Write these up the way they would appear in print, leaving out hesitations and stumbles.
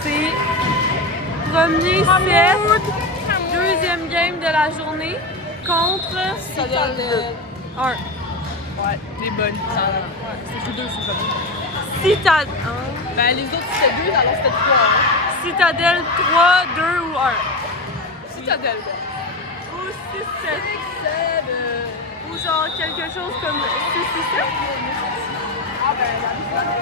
C'est premier set, deuxième game de la journée contre Citadel 1. Ouais, les bonnes. C'était 2 sur Citadel. Ben, les autres c'était 2, alors c'était 3. Citadel 3, 2 ou 1. Citadel, quoi. Ou 6-7. Ou genre quelque chose comme 6-7. Ah, ben, la bonne.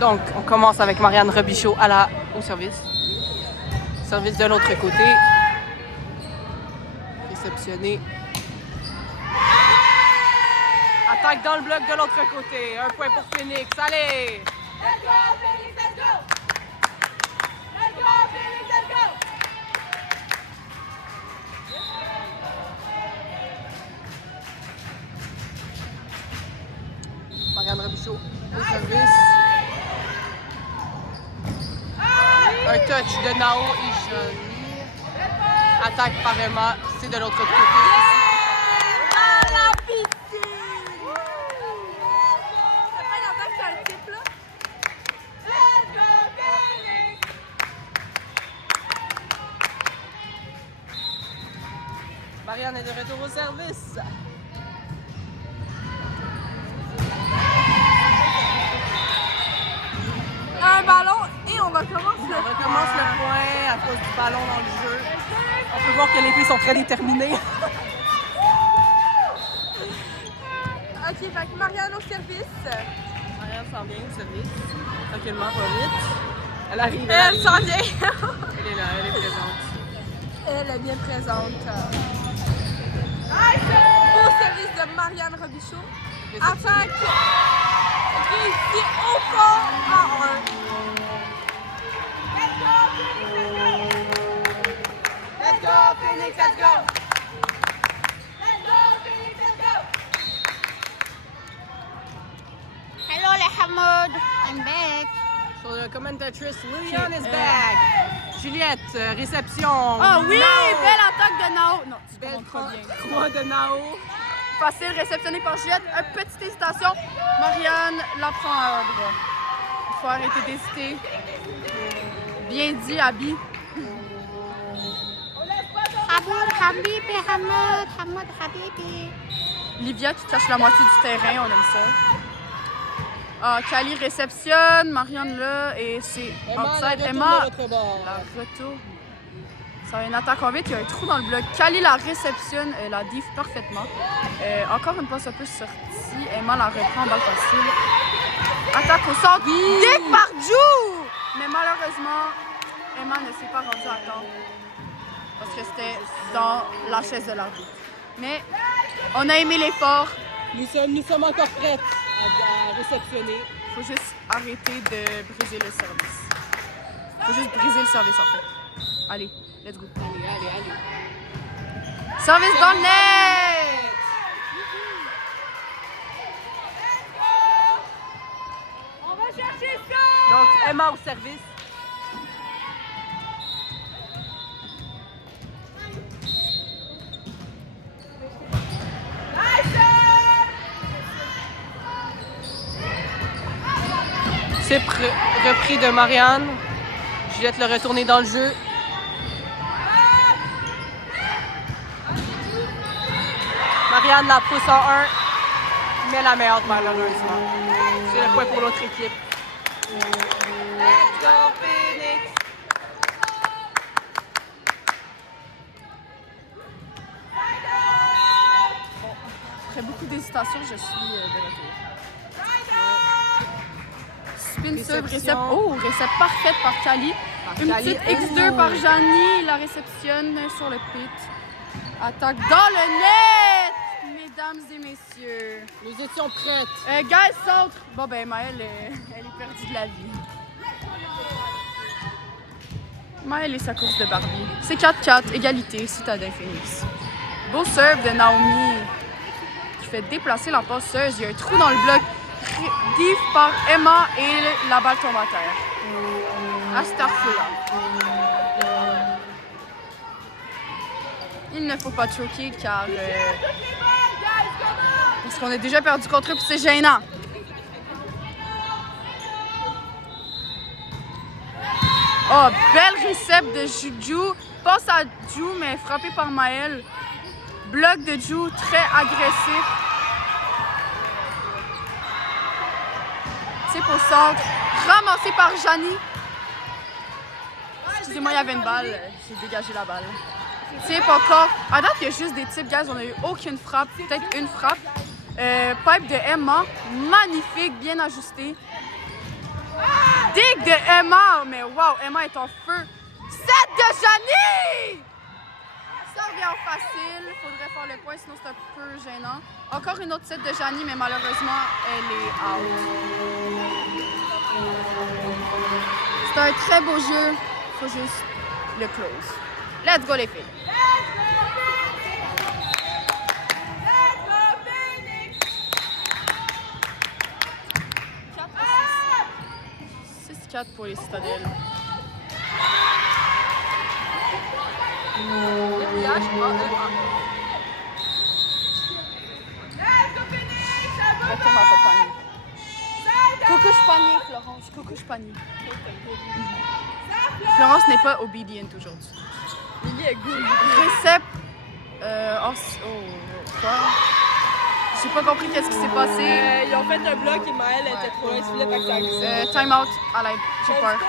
Donc, on commence avec Marianne Robichaud au service. Service de l'autre côté. Réceptionné. Attaque dans le bloc de l'autre côté. Un point pour Phoenix. Allez! Let's go, Phoenix, let's go! Let's go, Phoenix, let's go! Marianne Robichaud au service. Un touch de Nao et Johnny. Attaque par Emma, c'est de l'autre côté. La piscine! C'est pas une attaque sur le type, là? Let's go, Phoenix! Marianne est de retour au service. Un ballon et on recommence On recommence le point à cause du ballon dans le jeu. On peut voir que les filles sont très déterminées. Ok, fait que Marianne au service. Marianne s'en vient au service. Tranquillement, pas vite. Elle arrive. Elle s'en vient. Elle est là, elle est présente. Elle est bien présente. Au service de Marianne Robichaud. Attaque réussie au fond en 1. Let's go, Phoenix, let's go! Let's go, Phoenix, let's go! Hello, Hamoud. I'm back. So the commentatrice Liliane is back. Juliette, réception. Ah oui, Nao. belle attaque de Nao. Non, tu Belle comprends pas bien. 3 de Nao. Facile, réceptionné par Juliette. Une petite hésitation. Marianne la prend à un bras. Il faut arrêter d'hésiter. Bien dit, Abby. Hamoud, Habibi, Hamoud, Habibi. Livia qui cache la moitié du terrain, on aime ça. Ah, Kali réceptionne, Marianne là, et c'est outside. Emma, la retour. Ça va une attaque en vite, il y a un trou dans le bloc. Kali la réceptionne, la div parfaitement. Encore une passe un peu sortie. Emma la reprend en balle facile. Attaque au centre. Dick par Jou! Mais malheureusement, Emma ne s'est pas rendue à temps. Parce que c'était dans la chaise de l'arbitre. Mais on a aimé l'effort. Nous sommes encore prêtes à réceptionner. Faut juste arrêter de briser le service. Faut juste briser le service en fait. Allez, let's go. Allez. Service dans le net! On va chercher ça! Donc, Emma au service. C'est repris de Marianne. Juliette le retourner dans le jeu. Marianne la pousse en 1, mais la meilleure malheureusement. C'est le point pour l'autre équipe. Let's go Phoenix! Après beaucoup d'hésitation, je suis de retour. Spin serve, récep. Oh, récep parfaite par Kali. Une Kali. petite X2 par Janie. La réceptionne sur le pit. Attaque dans le net! Mesdames et messieurs. Nous étions prêtes. Guys, centre. Bon, ben, Maëlle, elle est perdue de la vie. Maëlle et sa course de Barbie. C'est 4-4, égalité, Citadin Phoenix. Beau serve de Naomi qui fait déplacer la passeuse. Il y a un trou dans le bloc. Div par Emma et la balle tombe à terre. Astarfula. Il ne faut pas choquer car parce qu'on a déjà perdu contre eux puis c'est gênant. Oh, belle récepte de Juju. Passe à Ju, mais frappé par Maëlle. Bloc de Ju, très agressif. Tip au centre. Ramassé par Janie. Excusez-moi, il y avait une balle. J'ai dégagé la balle. Tip encore. À date, il y a juste des tips, guys. On n'a eu aucune frappe. Peut-être une frappe. Pipe de Emma. Magnifique, bien ajusté. Dig de Emma. Mais wow, Emma est en feu. 7 de Janie! Ça revient facile. Il faudrait faire le point, sinon c'est un peu gênant. Encore une autre set de Janie, mais malheureusement, elle est out. C'est un très beau jeu. Il faut juste le close. Let's go les filles! 6-4 pour les citadelles. Coucouche panier, Florence. Coucouche panier. Florence n'est pas obédiente aujourd'hui. Récep. Quoi? J'ai pas compris qu'est-ce qui s'est passé. Ils ont fait un bloc et Maëlle était trop loin, il se voulait pas que ça glisse. Time out à l'aide. J'ai peur.